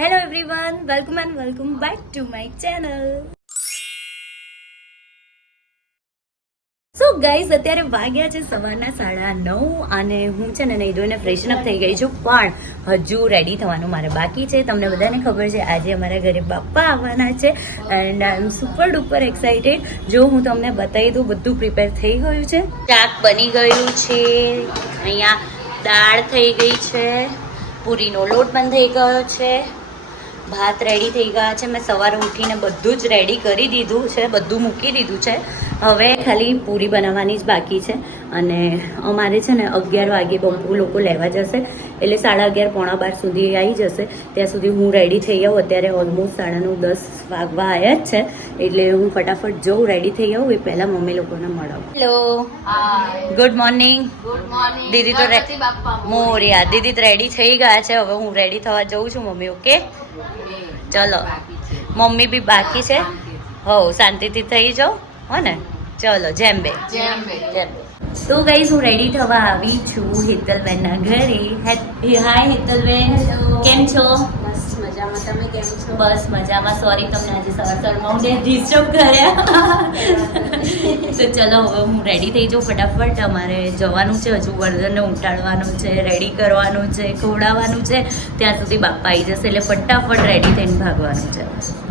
Hello everyone welcome and welcome back to my channel so guys અત્યારે વાગ્યા છે સવારના સાડા નવ અને હું છે ને નહીં ધોઈને ફ્રેશન અપ થઈ ગઈ છું, પણ હજુ રેડી થવાનું મારે બાકી છે. તમને બધાને ખબર છે, આજે અમારા ઘરે બાપ્પા આવવાના છે and I am super duper excited જો હું તમને બતાવી દઉં, બધું પ્રિપેર થઈ ગયું છે. શાક બની ગયું છે, અહીંયા દાળ થઈ ગઈ છે, પૂરીનો લોટ પણ થઈ ગયો છે. ભાત રેડી થઈ ગયા છે. મેં સવારે ઉઠીને બધું જ રેડી કરી દીધું છે. બધું મૂકી દીધું છે. હવે ખાલી પૂરી બનાવવાની જ બાકી છે. અને અમારે છે ને અગિયાર વાગે બંપુ લોકો લેવા જશે. એટલે સાડા અગિયાર પોણા બાર સુધી આવી જશે. ત્યાં સુધી હું રેડી થઈ આવું. અત્યારે ઓલમોસ્ટ સાડા નવ દસ વાગવા આવ્યા જ છે. એટલે હું ફટાફટ જઉં રેડી થઈ આવું. એ પહેલાં મમ્મી લોકોને મળાવું. હેલો ગુડ મોર્નિંગ દીદી તો મોરિયા. દીદી તો રેડી થઈ ગયા છે. હવે હું રેડી થવા જઉં છું મમ્મી ઓકે ચલો. મમ્મી બી બાકી છે. હો શાંતિથી થઈ જાઓ હો ને? ચલો જેમ બે. જેમ બે. જેમ બે. તો ગઈ હું રેડી થવા આવી છું હિતલબેનના ઘરે. હાય હિતલબેન. કેમ છો? બસ મજામાં. તમે કેમ છો? બસ મજામાં. સોરી તમને આજે સવાર સર હું ડિસ્ટર્બ કર્યા. તો ચલો હવે હું રેડી થઈ જાઉં ફટાફટ. અમારે જવાનું છે હજુ વર્ધનને ઉઠાડવાનું છે રેડી કરવાનું છે ખવડાવવાનું છે. ત્યાં સુધી બાપા આવી જશે એટલે ફટાફટ રેડી થઈને ભાગવાનું છે.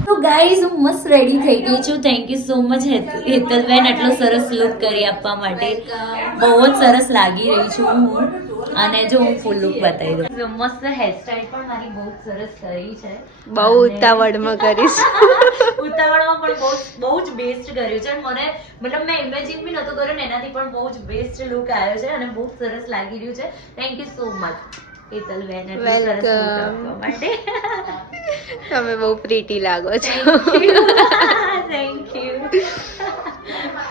તો ગાઈઝ હું મસ્ત રેડી થઈ ગઈ. છું thank you so much Hetalben. આટલો સરસ લુક કરી આપવા માટે. બહુ જ સરસ લાગી રહી છું હું. અને જો હું ફૂલ લુક બતાવી દઉં. મસ્ત હેરસ્ટાઈલ પણ મારી બહુ સરસ કરી છે. બહુ ઉતાવળમાં કરીશ. ઉતાવળમાં પણ બહુ બહુ જ બેસ્ટ કર્યું છે. અને મને મતલબ મેં ઇમેજિન બી નહોતું કર્યું ને એનાથી પણ બહુ જ બેસ્ટ લુક આવ્યો છે અને બહુ સરસ લાગી રહ્યું છે. Thank you so much Hetalben ben માટે. તમે બહુ પ્રીટી લાગો છો. થેન્ક યુ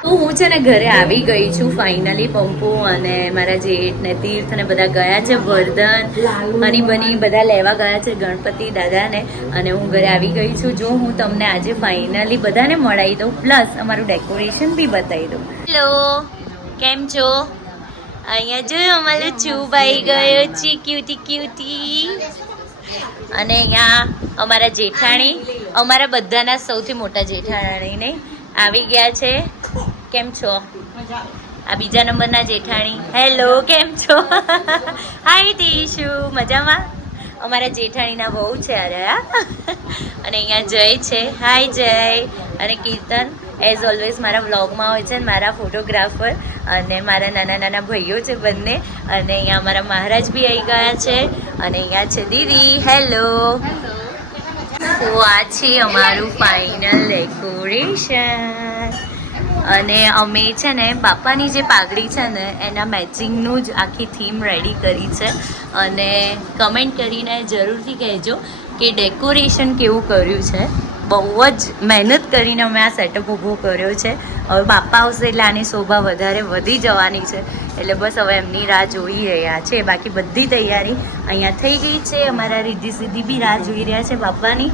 તો હું છે ને ઘરે આવી ગઈ છું ફાઇનલી પંપુ અને મારા જેઠ ને તીર્થ ને બધા ગયા છે વર્ધન હની બની બધા લેવા ગયા છે ગણપતિ દાદાને અને હું ઘરે આવી ગઈ છું. જો હું તમને આજે ફાઇનલી બધાને મળાવી દઉં પ્લસ અમારું ડેકોરેશન બી બતાવી દઉં. હેલો કેમ છો? અહીંયા જોયું અમારો ચૂબાઈ ગયો છે ક્યુટી ક્યુટી અને અહીંયા અમારા જેઠાણી અમારા બધાના સૌથી મોટા જેઠાણીને આવી ગયા છે. કેમ છો? આ બીજા નંબરના જેઠાણી. હેલો કેમ છો? હાય ટીશુ મજામાં? અમારા જેઠાણીના બહુ છે અરે. અને અહીંયા જય છે. હાય જય. અને કીર્તન એઝ ઓલવેઝ મારા વ્લોગમાં હોય છે મારા ફોટોગ્રાફર અને મારા નાના નાના ભાઈઓ છે બંને. અને અહીંયા અમારા મહારાજ બી આવી ગયા છે. અને અહીંયા છે દીદી. હેલો તો આ છે અમારું ફાઇનલ ડેકોરેશન અને અમે છે ને બાપાની જે પાઘડી છે ને, એના મેચિંગનું જ આખી થીમ રેડી કરી છે. અને કમેન્ટ કરીને જરૂરથી કહેજો કે ડેકોરેશન કેવું કર્યું છે. બહુ જ મહેનત કરીને અમે આ સેટઅપ ઊભો કર્યો છે. હવે બાપા આવશે એટલે આની શોભા વધારે વધી જવાની છે. એટલે બસ હવે એમની રાહ જોઈ રહ્યા છે. બાકી બધી તૈયારી અહીંયા થઈ ગઈ છે. અમારા રીધી સીધી બી રાહ જોઈ રહ્યા છે બાપાની.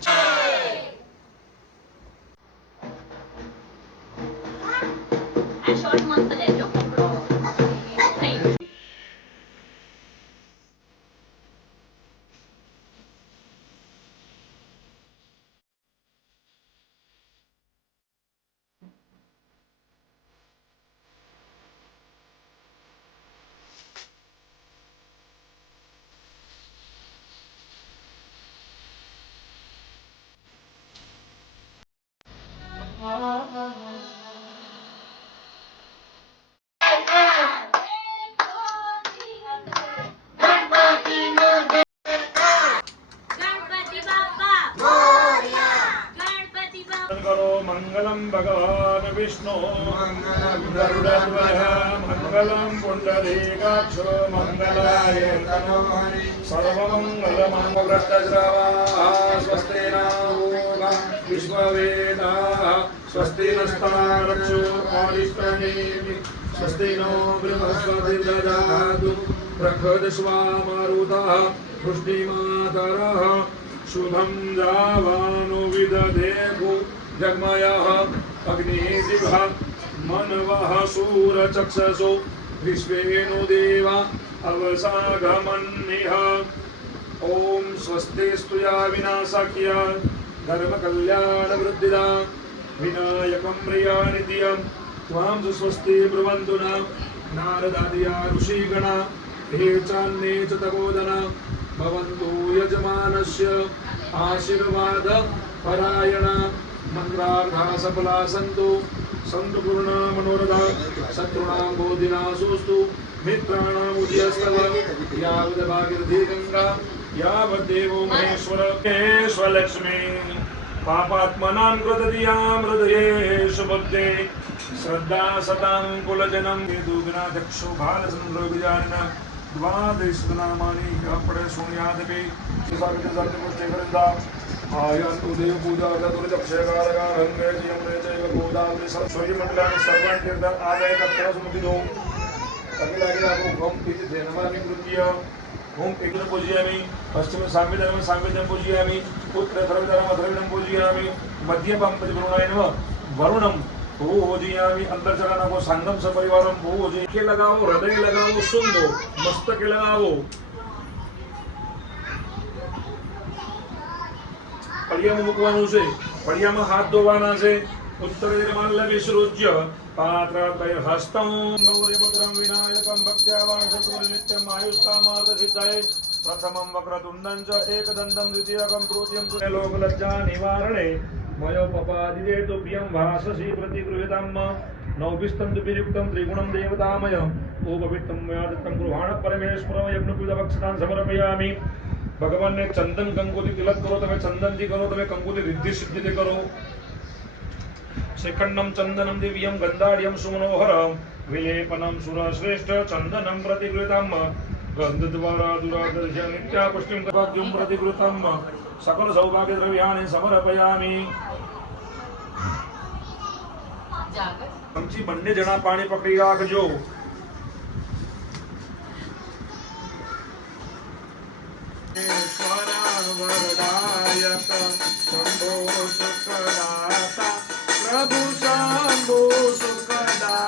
ચાર આ શોર્ટ મસ્ત મંગલમ પુંડરીકાક્ષ મંગલાય તનો સર્વમંગલમંગવ્રતસ્રવા સ્વસ્તિ નામોગા વિશ્વવેદાः સ્વસ્તિ નસ્તારક્ષો આરિષ્ટનેમિ સ્વસ્તિ નો બૃહસ્પતિર્દદાતુ પ્રખદસ્વામારુતः પુષ્ટિમાતરः શુભમ જાવાનો વિદધેભુ જગમયः અગ્નિદિભ મનવઃ શૂરચક્ષસો विश्वेनुदेवा अवसागमन्निह ॐ स्वस्ति स्तुया विनाशाख्य धर्मकल्याणवृद्धिदा विनायकं प्रियानिधियं त्वां सुस्वस्ति ब्रुवन्तु न नारदादिया ऋषिगणा हे चान्ये च तपोदना भवन्तु यजमानस्य आशीर्वादपरायण मन्त्रार्धा सफला सन्तु સંતપૂર્ણા મનોરથા શત્રુણા બોધિના સુસ્તુ મિત્રાણામ ઉદયસ્તવ યાવદ ભાગીરથી ગંગા યાવદેવો મહેશ્વર કેશ્વ લક્ષ્મી પાપાત્મનામ કૃતદિયામ હૃદયેશ ભક્તે શ્રદ્ધા સદામ કુલજનમ કેતુગના ચક્ષુ ભાલ સંદ્રોગજાનના દ્વાદશ નામાની આપણે સુણ્યાદપી સ્વાગત સત્યપુષ્ટિ વૃંદા चतुर्दक्षकालका रङ्गे यमुने चैव गोदावरी सरस्वतीमण्डलानि सर्वाणि तीर्थानि आदाय तत्र समुदितो कपिलागिरागो ओम इति नमामि कृत्य ओम एकं पूजयामि पश्चिमे साम्यधर्म साम्यधर्म पूजयामि उत्तरे धर्मधर्म धर्मधर्म पूजयामि मध्य पंपति वरुणाय नमः वरुणम पूजयामि अंदर चला को संगम सपरिवारम पूजय के लगाओ हृदय लगाओ सुन दो मस्तके लगाओ પડિયામાં મૂકવાનું છે. ફળિયામાં હાથ ધોવાના છે. ઉત્તરે વિસૃજ્ય પાત્રતય હસ્તમ. ગૌરીપુત્રમ વિનાયકમ ભક્ત્યાવાન સતુર નિત્યમ આયુષ્કામાર્થ સિદ્ધાય પ્રથમમ વક્રતુંડં ચ એકદંતમ દ્વિતીયકમ તૃતીયમ ચ લોક લજ્જા નિવારણે મયો પપાદિદે તુભ્યમ मया दत्तं નૌભિસ્તમ દુપિયુક્તમ ત્રિગુણમ ભગવાનને ચંદન કંકુથી તિલક કરો તમે ચંદનથી કરો તમે કંકુથી રિદ્ધિ સિદ્ધિથી કરો. શિખંડમ ચંદનમ દિવ્યમ ગંધાર્યમ સુમનોહરમ વિલેપનમ સુરશ્રેષ્ઠ ચંદનમ પ્રતિકૃતમ ગંધ દ્વારા દુરાદર્શ નિત્યા પુષ્ટિમ ભાગ્યમ પ્રતિકૃતમ સકલ સૌભાગ્ય દ્રવ્યાણી સમર્પયામિ ચમચી બંને જણા પાણી પકડી રાખજો. શંભો સુખદાતા પ્રભુ શંભો સુખદાતા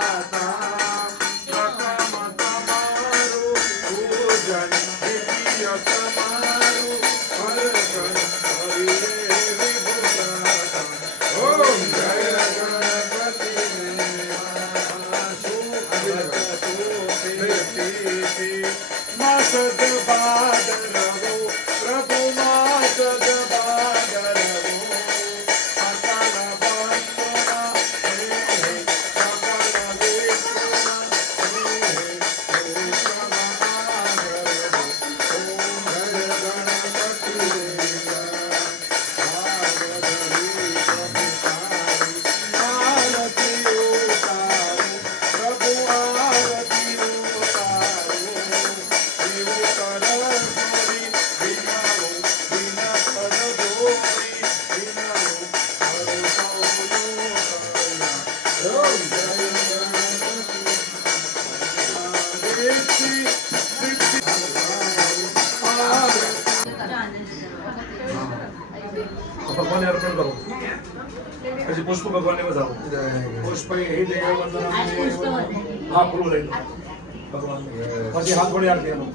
પછી હાથ વડે આરતી એનો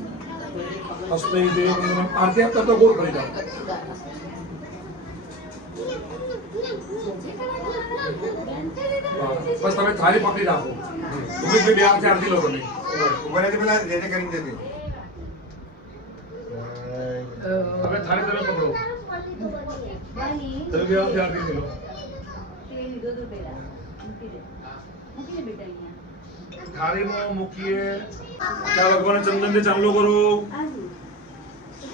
હસ્તે આરતી આપતા તો ગોળ કરી જાઓ બસ તમે થાળી પકડી રાખો. ભૂમિકભાઈ બે હાથે આરતી લો તમે. હવે થાળી તમે પકડો. તમે બે હાથે આરતી લો. થાળીમાં મૂકીએ. ત્યાં ભગવાન ચંદન ચાંદલો કરો.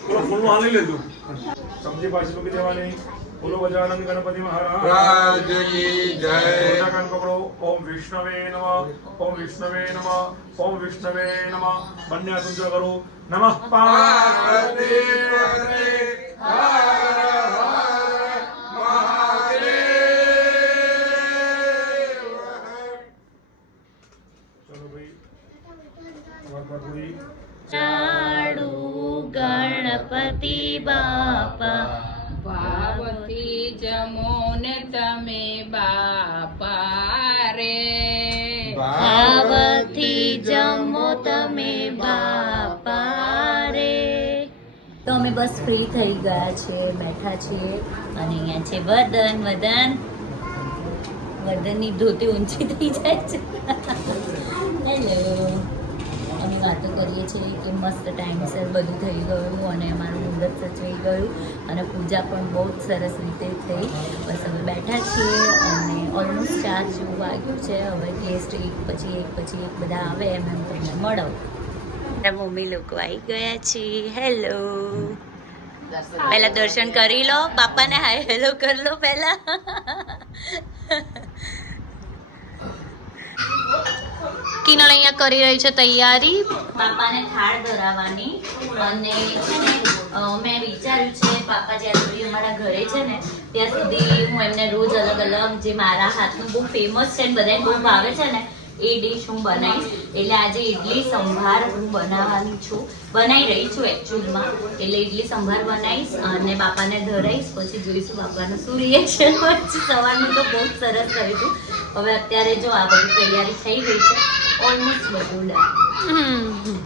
પૂરો ફૂલનું હાલી લેજો. સમજી પાછી મૂકી દેવાની ફૂલો ગજાનંદ ગણપતિ મહારાજ જય. કાન પકડો. ઓમ વિષ્ણવે નમઃ. ઓમ વિષ્ણવે નમઃ. ઓમ વિષ્ણવે નમઃ. બંને હાથ કરો. નમઃ. પાર્વતી. પતે ગણપતિ બાપા. ભાવતી જમો ને તમે બાપા રે. ભાવથી જમો તમે બાપા રે. તો અમે બસ ફ્રી થઈ ગયા છે બેઠા છીએ. અને અહીંયા છે વદન વદન વદનની ધોતી ઊંચી થઈ જાય છે. હેલો વાતો કરીએ છીએ કે મસ્ત ટાઈમસર બધું થઈ ગયું અને અમારું મુહૂર્ત સચવાઈ ગયું અને પૂજા પણ બહુ જ સરસ રીતે થઈ. બસ અમે બેઠા છીએ અને ઓલમોસ્ટ ચાર જેવું વાગ્યું છે. હવે ગેસ્ટ એક પછી એક પછી એક બધા આવે એમ એમ તમને મળો. મમ્મી લોકો આવી ગયા છે હેલો પહેલા દર્શન કરી લો. બાપાને હાય હેલો કરી લો પહેલા. કિનલ અહીંયા કરી રહી છે તૈયારી. પાપાને થાળ ધરાવવાની. અને છે ને મેં વિચાર્યું છે, પાપા જ્યાં સુધી અમારા ઘરે છે ને, ત્યાં સુધી હું એમને રોજ અલગ અલગ જે મારા હાથનું બહુ ફેમસ છે ને, બધાને બહુ ભાવે છે ને, એ ડીશ હું બનાવીશ. એટલે આજે ઇડલી સંભાર હું બનાવવાની છું. બનાવી રહી છું એકચ્યુઅલમાં એટલે ઇડલી સંભાર બનાવીશ અને બાપાને ધરાવીશ. પછી જોઈશું બાપાનું શું રિએક્શન છે. સવારનું તો બહુ સરસ કર્યું હતું. હવે અત્યારે જો આ બધી તૈયારી થઈ ગઈ છે always regular.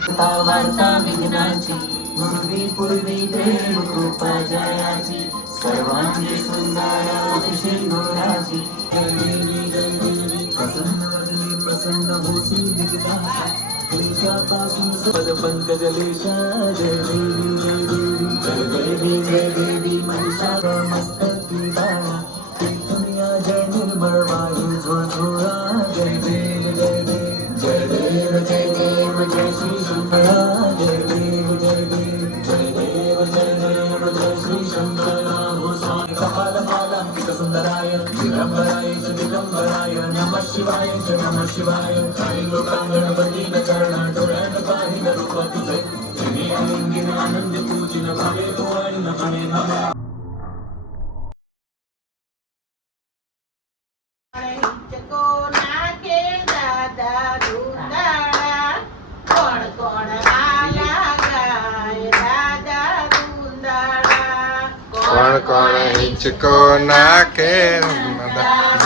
ભગવંતા વિજ્ઞાનજી ગુરુવી પૂર્વી પ્રેમ કૃપા જયાજી સર્વાંગી સુંદર શ્રીગોરાજી ગણેની ગણેની પ્રસન્ન વરની પ્રસન્ન ભૂષી વિજદાતા પંચાપાસું સદ પંકજલેશા જય દેવી જય દેવી જય દેવી જય દેવી મહિષા મસ્ત నమ శివాయ నమ శివాయ. త్రైలోకాంగణపతిన కరుణాటురాట పాహిన రూపతుజై వినయ ముంగిన ఆనంద పూజిన భవే భువన్న భవే నమ. કોણ કોણ હિંચકો નાખે મદા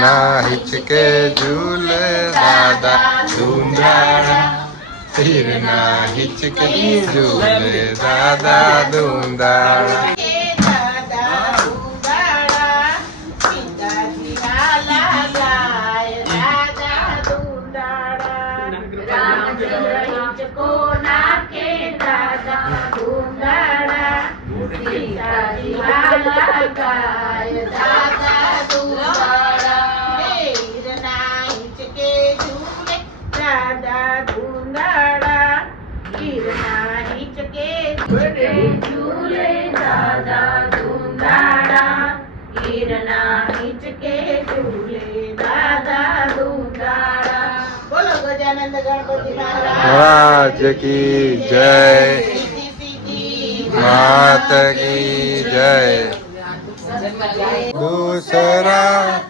नाच के झूल दादा धुंधारा फिर नाच के झूल दादा धुंधारा Bye. મહારાજ કી જય. માત કી જય. દૂસરા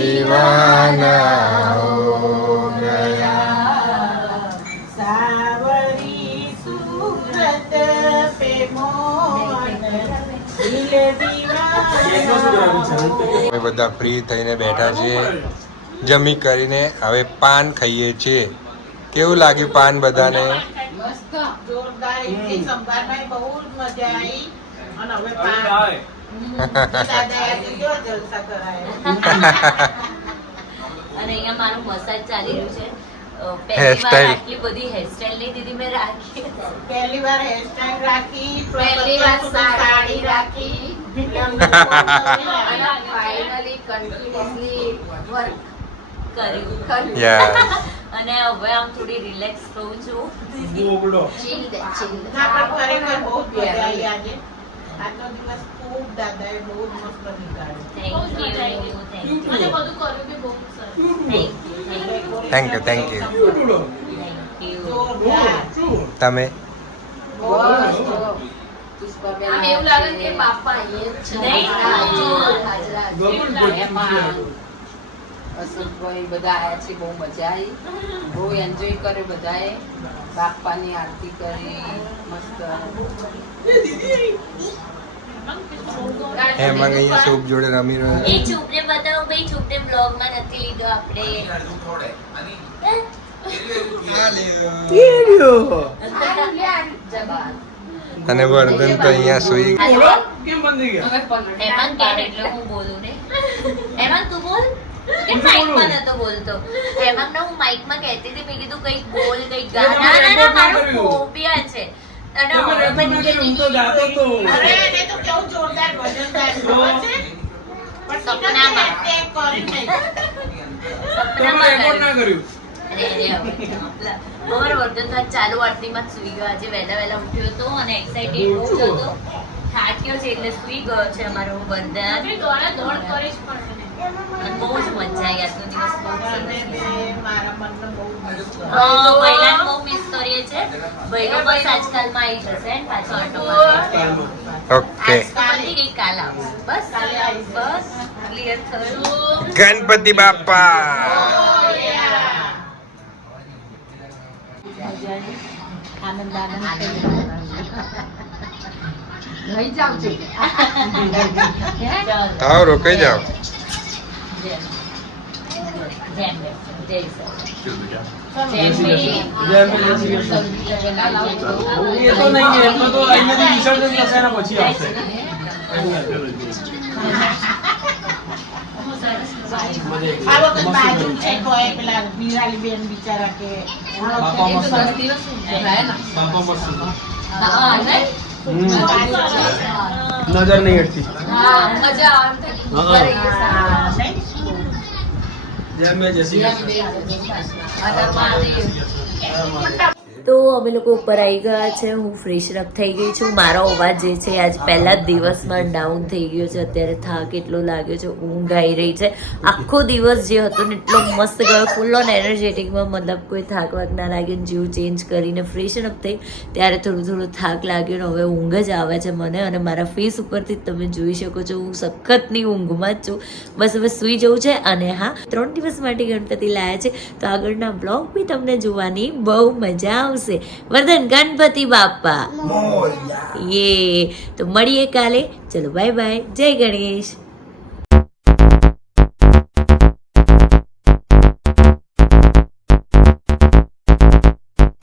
દીવાના હો બધા ફ્રી થઈને બેઠા છીએ. જમી કરીને હવે પાન ખાઈએ છીએ. કેવું લાગ્યું પાન બધાને? જોરદાર. અને અહીંયા મારું મસાજ ચાલી રહ્યું છે. વાર આટલી બધી હેરસ્ટાઈલ નહીં દીધી મેં રાખી. પહેલી વાર હેરસ્ટાઈલ રાખી પહેલી વાર સાડી રાખી. ફાઇનલી કન્ટિન્યુઅસલી વર્ક કર્યું યસ અને હવે આમ થોડી રિલેક્સ થઉં છું. ચીલ ચીલ ના પણ ખરેખર બહુ મજા આવી આજે. આજનો દિવસ ખૂબ દાદાએ બહુ મસ્ત નીકાળ્યો thank you thank you thank you thank you thank you જોરદાર. તમે? બહુ મસ્ત આમ એવું લાગે કે બાપા અહીંયા છે. અશોકભાઈ બધા આયા છે. બહુ મજા આવી. બહુ એન્જોય કર્યો બધાએ. બાપાની આરતી કરી મસ્ત. હેમંગ અહીંયા સૂપ જોડે રમી રહ્યો એ ચૂપને બતાવો ભાઈ ચૂપને બ્લોગમાં નથી લીધો આપણે. અને વર્ધન તો અહીંયા સુઈ હેમાંગ કે એટલે હું બોલું ને હેમાંગ તું બોલ. તું કેમ માઇકમાં નતો બોલતો. એમાં હું માઇકમાં કહેતી હતી મેં કીધું કંઈક બોલ કંઈક ગા ના ના ના મારો ફોબિયા છે. અને હવે મને અરે એને તો કેવું જોરદાર ભજન ગાય છે પણ સપનામાં. તે કરી નહીં. સપનામાં કર્યું. અરે, અરે, હવે વર્ધન ચાલુ આરતીમાં સુઈ ગયો. આજે વહેલા વહેલા ઉઠ્યો હતો અને એક્સાઇટેડ બહુ હતો. થાક્યો છે એટલે સુઈ ગયો છે અમારો વર્ધન અને બહુ જ મજા આવી આજનો દિવસ બહુ બહુ મિસ કરીએ છે બસ આજકાલમાં જશે ને પાછો આટો ઓકે આજકાલથી કંઈક કાલ આવશે બસ બસ ક્લિયર થયું ગણપતિ બાપા આનંદ આનંદ લઈ જાવ છું રોકાઈ જાઓ બેન બિચારા કે નજર નહીં જેમ મેં બે હાજર મહાદેવ. તો અમે લોકો ઉપર આવી ગયા છે, હું ફ્રેશ અપ થઈ ગઈ છું. મારો અવાજ જે છે, આજ પહેલા જ દિવસમાં ડાઉન થઈ ગયો છે. અત્યારે થાક એટલો લાગ્યો છે, ઊંઘ આવી રહી છે. આખો દિવસ જે હતો ને, એટલો મસ્ત ગયો ફૂલ ઓન એનર્જેટિકમાં મતલબ કોઈ થાક વાક ના લાગ્યો જીવ ચેન્જ કરીને ફ્રેશ અપ થઈ. ત્યારે થોડું થોડું થાક લાગ્યો ને, હવે ઊંઘ જ આવે છે મને અને મારા ફેસ ઉપરથી તમે જોઈ શકો છો, હું સખતની ઊંઘમાં જ છું. બસ હવે સૂઈ જવું છે અને હા, ત્રણ દિવસ માટે ગણપતિ લાયા છે. તો આગળના બ્લોગ બી તમને જોવાની બહુ મજા આવશે. વર્ધન ગણપતિ બાપા યે. તો મળીએ કાલે. ચલો બાય બાય. જય ગણેશ.